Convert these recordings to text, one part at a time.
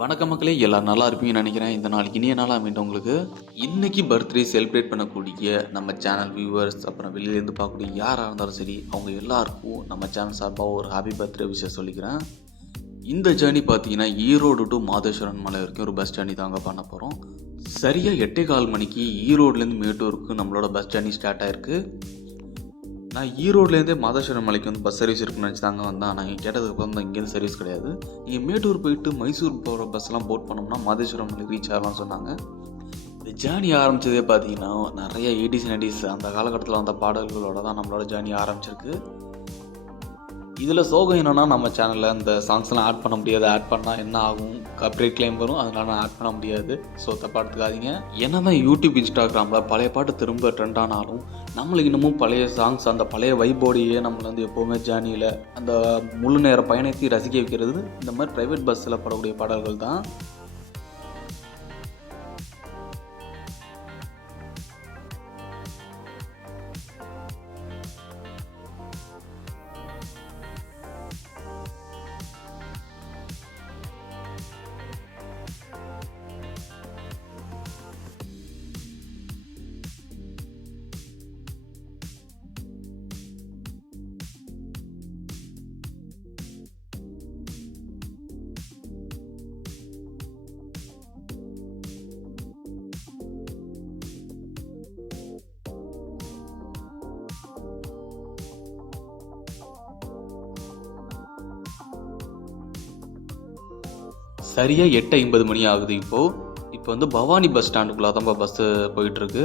வணக்கம் மக்களே எல்லாரும் நல்லா இருப்பீங்கன்னு நினைக்கிறேன். இந்த நாள் இனிய நாளாக மீண்டும் உங்களுக்கு. இன்னைக்கு பர்த்டே செலிப்ரேட் பண்ணக்கூடிய நம்ம சேனல் வியூவர்ஸ் அப்புறம் வெளியிலேருந்து பார்க்கக்கூடிய யாராக இருந்தாலும் சரி அவங்க எல்லாருக்கும் நம்ம சேனல் சார்பாக ஒரு ஹாப்பி பர்த்டே விஷயம் சொல்லிக்கிறேன். இந்த ஜேர்னி பார்த்தீங்கன்னா ஈரோடு டு மாதேஸ்வரன் மலை வரைக்கும் ஒரு பஸ் ஜேர்னி தாங்க பண்ண போகிறோம் சரியாக எட்டே கால் மணிக்கு ஈரோடுலேருந்து மேட்டூருக்கு நம்மளோட பஸ் ஜேர்னி ஸ்டார்ட் ஆயிருக்கு. நான் ஈரோட்லேருந்தே மாதேஸ்வரம் மலைக்கு வந்து பஸ் சர்வீஸ் இருக்குன்னு நினச்சி தாங்க வந்தேன். ஆனால் இங்கே கேட்டதுக்கு வந்து இங்கேருந்து சர்வீஸ் கிடையாது. நீங்கள் மேட்டூர் போயிட்டு மைசூர் போகிற பஸ்லாம் போட் பண்ணோம்னா மாதேஸ்வரம் மலை ரீச் ஆகலாம்னு சொன்னாங்க. இந்த ஜேர்னி ஆரம்பிச்சதே பார்த்தீங்கன்னா நிறைய எயிட்டிஸ் நைன்டிஸ் அந்த காலகட்டத்தில் வந்த பாடல்களோட தான் நம்மளோட ஜேர்னி ஆரம்பிச்சிருக்கு. இதில் சோகம் என்னென்னா நம்ம சேனலில் இந்த சாங்ஸ்லாம் ஆட் பண்ண முடியாது. ஆட் பண்ணால் என்ன ஆகும்? கப்ரேட் கிளைம் வரும். அதனால் நான் ஆட் பண்ண முடியாது. ஸோ தப்பாக எடுத்துக்காதீங்க. என்ன தான் யூடியூப் இன்ஸ்டாகிராமில் பழைய பாட்டு திரும்ப ட்ரெண்ட் ஆனாலும் நம்மளுக்கு இன்னமும் பழைய சாங்ஸ் அந்த பழைய வைபோடியே நம்மளை வந்து எப்போவுமே ஜேர்னியில் அந்த முழு நேர பயணத்தை ரசிக்க வைக்கிறது இந்த மாதிரி ப்ரைவேட் பஸ்ஸில் படக்கூடிய பாடல்கள் தான். சரியாக எட்டு ஐம்பது மணி ஆகுது இப்போது இப்போ வந்து பவானி பஸ் ஸ்டாண்டுக்குள்ளே தான்ப்பா பஸ்ஸு போயிட்டுருக்கு.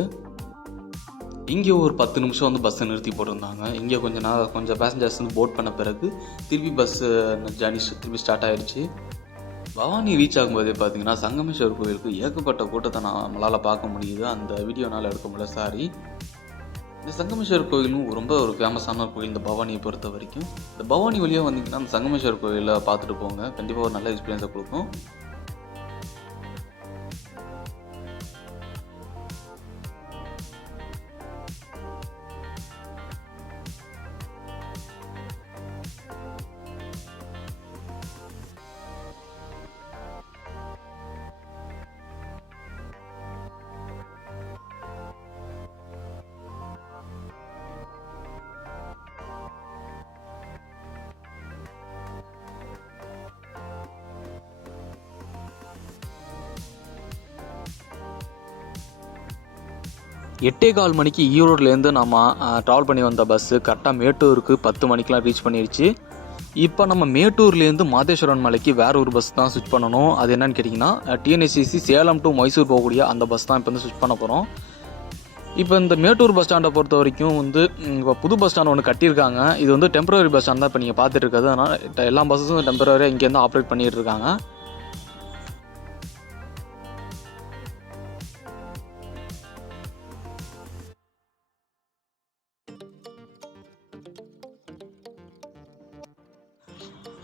இங்கே ஒரு பத்து நிமிஷம் வந்து பஸ்ஸை நிறுத்தி போட்டிருந்தாங்க. இங்கே கொஞ்சம் நான் கொஞ்சம் பேசஞ்சர்ஸ் வந்து போட் பண்ண பிறகு திருப்பி பஸ்ஸு ஜேர்னி திருப்பி ஸ்டார்ட் ஆகிடுச்சு பவானி ரீச் ஆகும்போதே பார்த்தீங்கன்னா சங்கமேஸ்வர் கோயிலுக்கு ஏகப்பட்ட கூட்டத்தை நம்மளால் பார்க்க முடியுது. அந்த வீடியோனால் எடுக்க முடியல சாரி இந்த சங்கமேஸ்வரர் கோயிலும் ரொம்ப ஒரு ஃபேமஸான ஒரு கோயில் இந்த பவானியை பொறுத்த வரைக்கும். இந்த பவானி வழியாக வந்தீங்கன்னா அந்த சங்கமேஸ்வரர் கோயிலில் பார்த்துட்டு போங்க. கண்டிப்பாக ஒரு நல்ல எக்ஸ்பீரியன்ஸை கொடுக்கும். எட்டே கால் மணிக்கு ஈரோட்லேருந்து நம்ம ட்ராவல் பண்ணி வந்த பஸ்ஸு கரெக்டாக மேட்டூருக்கு பத்து மணிக்கெலாம் ரீச் பண்ணிடுச்சு இப்போ நம்ம மேட்டூர்லேருந்து மாதேஸ்வரன் மலைக்கு வேற ஒரு பஸ் தான் ஸ்விட்ச் பண்ணணும். அது என்னன்னு கேட்டிங்கன்னா டிஎன்எஸ்சிசி சேலம் டு மைசூர் போகக்கூடிய அந்த பஸ் தான் இப்போ வந்து ஸ்விட்ச் பண்ண போகிறோம் இப்போ இந்த மேட்டூர் பஸ் ஸ்டாண்டை பொறுத்த வரைக்கும் வந்து இப்போ புது பஸ் ஸ்டாண்ட் ஒன்று கட்டியிருக்காங்க. இது வந்து டெம்பரரி பஸ் ஸ்டாண்ட் தான் இப்போ நீங்கள் பார்த்துட்டு இருக்கிறது. அதனால் எல்லா பஸ்ஸும் டெம்பரரியாக இங்கேருந்து ஆப்ரேட் பண்ணிகிட்டு இருக்காங்க.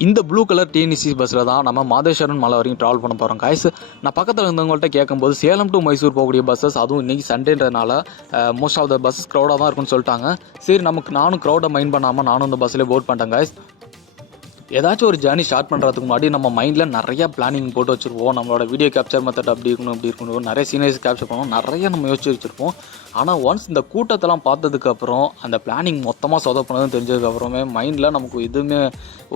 இந்த ப்ளூ கலர் டிஎன்இசி பஸ்ஸில் தான் நம்ம மாதேஸ்வரன் மலை வரைக்கும் ட்ராவல் பண்ண போகிறோம் காய்ஸ் நான் பக்கத்தில் இருந்தவங்கள்ட்ட கேட்கும்போது சேலம் டு மைசூர் போகக்கூடிய பஸ்ஸஸ் அதுவும் இன்றைக்கி சண்டேன்றதுனால மோஸ்ட் ஆஃப் த பஸ்ஸஸ் க்ரௌடாக தான் இருக்கும்னு சொல்லிட்டாங்க. சரி நமக்கு நானும் க்ரௌடை மைண்ட் பண்ணாமல் நானும் இந்த பஸ்ஸில் போட் பண்ணிட்டேன் காய்ஸ் ஏதாச்சும் ஒரு ஜேர்னி ஸ்டார்ட் பண்ணுறதுக்கு முன்னாடி நம்ம மைண்டில் நிறைய பிளானிங் போட்டு வச்சுருப்போம். நம்மளோட வீடியோ கேப்சர் மெத்தட் அப்படி இருக்கணும் இப்படி இருக்கணும். நிறைய சீனரிஸ் கேப்சர் பண்ணணும். நிறைய நம்ம யோசிச்சு வச்சுருப்போம். ஆனால் ஒன்ஸ் இந்த கூட்டத்தெல்லாம் பார்த்ததுக்கப்புறம் அந்த பிளானிங் மொத்தமாக சொதப்பினதுன்னு தெரிஞ்சதுக்கப்புறமே மைண்டில் நமக்கு எதுவுமே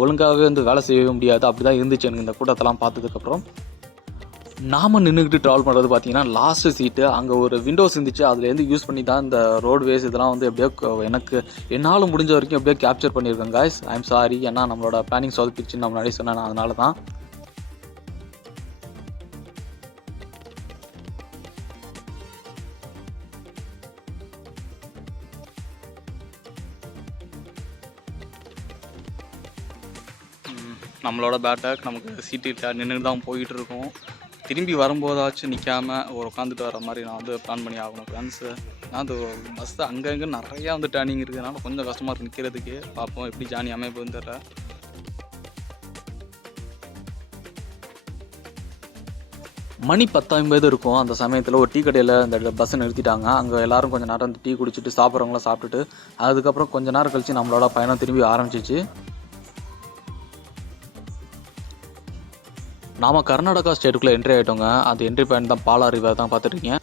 ஒழுங்காகவே வந்து வேலை செய்யவே முடியாது. அப்படி தான் இருந்துச்சு எனக்கு இந்த கூட்டத்தெல்லாம் பார்த்ததுக்கப்புறம் நாம நின்றுக்கிட்டு ட்ராவல் பண்ணுறது பார்த்தீங்கன்னா லாஸ்ட்டு சீட்டு அங்கே ஒரு விண்டோஸ் இருந்துச்சு அதுலேருந்து யூஸ் பண்ணி தான் இந்த ரோட்வேஸ் இதெல்லாம் வந்து எப்படியோ எனக்கு என்னால் முடிஞ்ச வரைக்கும் எப்படியோ கேப்சர் பண்ணியிருக்கேன் காய்ஸ் ஐ எம் சாரி ஏன்னா நம்மளோட பிளானிங் சொதப்பிச்சுன்னு நம்ம முன்னாடி சொன்னேன். அதனால தான் நம்மளோட பேட்டாக் நமக்கு சீட்டு நின்று தான் போயிட்டு இருக்கோம். திரும்பி வரும்போதாச்சும் நிற்காம ஒரு உட்காந்துட்டு வர மாதிரி நான் வந்து பிளான் பண்ணி ஆகணும் ஃப்ரெண்ட்ஸு நான் அது பஸ் அங்கங்கே நிறையா வந்து டேர்னிங் இருக்கிறதுனால கொஞ்சம் கஷ்டமாக இருக்குது நிற்கிறதுக்கு பார்ப்போம் எப்படி ஜானி அமைப்புன்னு தெரில மணி பத்தொம்பது இருக்கும். அந்த சமயத்தில் ஒரு டீ கடையில் அந்த பஸ்ஸை நிறுத்திட்டாங்க. அங்கே எல்லாரும் கொஞ்சம் நேரம் டீ குடிச்சிட்டு சாப்பிட்றவங்களாம் சாப்பிட்டுட்டு அதுக்கப்புறம் கொஞ்ச நேரம் கழிச்சு நம்மளோட பயணம் திரும்பி ஆரம்பிச்சிச்சு. நாம் கர்நாடகா ஸ்டேட்டுக்குள்ளே என்ட்ரி ஆகிட்டோங்க அந்த என்ட்ரி பாயிண்ட் தான் பாலா ரிவர் தான் பார்த்துருக்கீங்க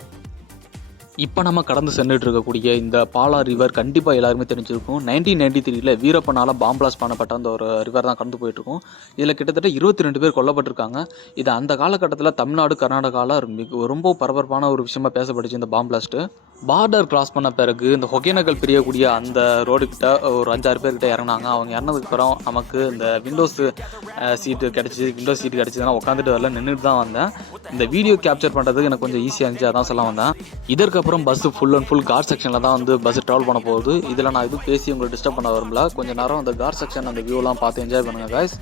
இப்போ நம்ம கடந்து சென்றுட்டு இருக்கக்கூடிய இந்த பாலா ரிவர் கண்டிப்பாக எல்லாருமே தெரிஞ்சிருக்கும். நைன்டீன் நைன்டி த்ரீல வீரப்பனால பாம்பிளாஸ் பண்ணப்பட்ட அந்த ஒரு ரிவர் தான் கடந்து போயிட்டுருக்கும். இதில் கிட்டத்தட்ட இருபத்தி ரெண்டு பேர் கொல்லப்பட்டிருக்காங்க. இது அந்த காலகட்டத்தில் தமிழ்நாடு கர்நாடகாவில் மிக ரொம்ப பரபரப்பான ஒரு விஷயமா பேசப்பட்டுச்சு இந்த பாம்பிளாஸ்ட்டு பார்டர் கிராஸ் பண்ண பிறகு இந்த ஒகேனக்கல் பிரியக்கூடிய அந்த ரோடு ஒரு அஞ்சாறு பேர்கிட்ட இறங்குனாங்க. அவங்க இறந்ததுக்கு அப்புறம் நமக்கு இந்த விண்டோஸ் சீட்டு கிடச்சி விண்டோஸ் சீட்டு கிடச்சிதுன்னா உட்காந்துட்டு வரல நின்றுட்டு தான் வந்தேன். இந்த வீடியோ கேப்சர் பண்ணுறதுக்கு எனக்கு கொஞ்சம் ஈஸியாக இருந்துச்சு அதான் சொல்ல வந்தேன். இதற்கப்புறம் bus full and full car செக்ஷனில் தான் வந்து பஸ் ட்ராவல் பண்ண போகுது. இதில் நான் இது பேசி உங்களை டிஸ்டர்ப் பண்ண வரும்ல கொஞ்சம் நேரம் அந்த கார் செக்ஷன் அந்த வியூலாம் பார்த்து என்ஜாய் பண்ணுங்கள் காய்ஸ்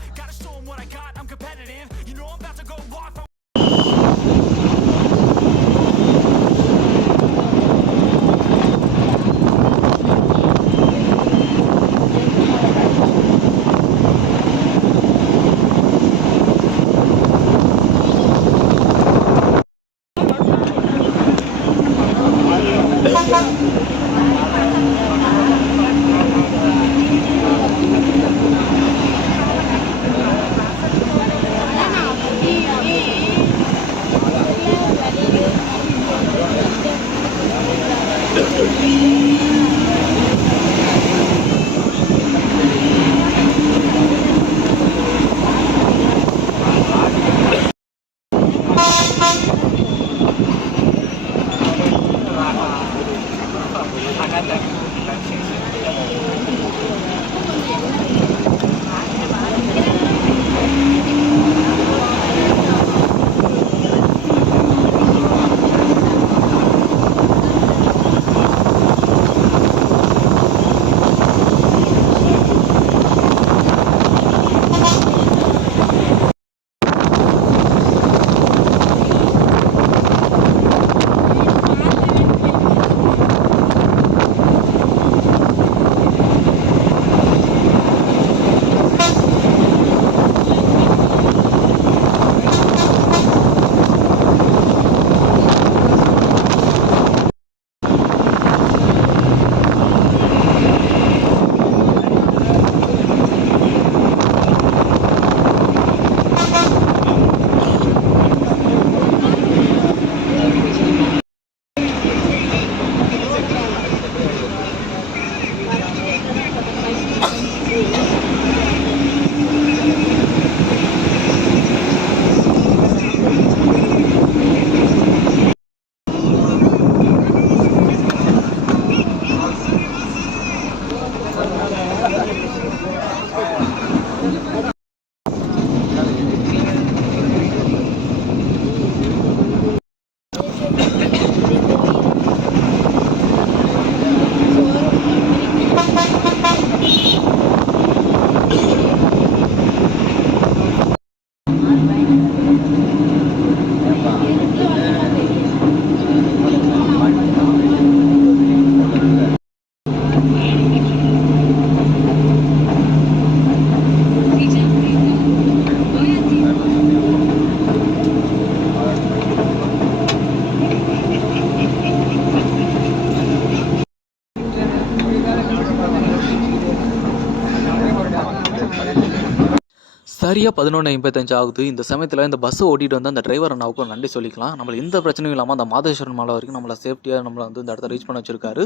சரியாக பதினொன்று ஐம்பத்தஞ்சு ஆகுது. இந்த சமயத்தில் இந்த பஸ்ஸை ஓட்டிகிட்டு வந்து அந்த டிரைவர் அண்ணாவுக்கும் நன்றி சொல்லிக்கலாம். நம்மளை எந்த பிரச்சனையும் இல்லாமல் அந்த மாதேஸ்வரன் மலை வரைக்கும் நம்மளை சேஃப்டியாக நம்மளை வந்து இந்த இடத்த ரீச் பண்ண வச்சிருக்காரு.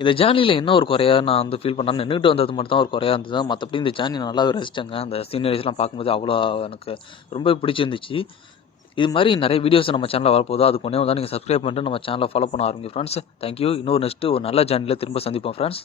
இந்த ஜேர்னியில் என்ன ஒரு குறையாக நான் வந்து ஃபீல் பண்ணேன் நின்றுட்டு வந்தது மட்டும் தான் ஒரு குறையாக இருந்தது. மற்றபடி இந்த ஜேர்னி நல்லாவே ரசித்தேங்க அந்த சீனரிஸ்லாம் பார்க்கும்போது அவ்வளோ எனக்கு ரொம்ப பிடிச்சிருந்துச்சு. இது மாதிரி நிறைய வீடியோஸ் நம்ம சேனலில் வரப்போது அதுக்கு ஒன்றே தான் நீங்கள் சப்ஸ்கிரைப் பண்ணிட்டு நம்ம சேனலை ஃபாலோ பண்ண ஆரம்பிங்க ஃப்ரெண்ட்ஸ் தேங்க்யூ இன்னொரு நெக்ஸ்ட்டு ஒரு நல்ல ஜேர்னியில் திரும்ப சந்திப்போம் ஃப்ரெண்ட்ஸ்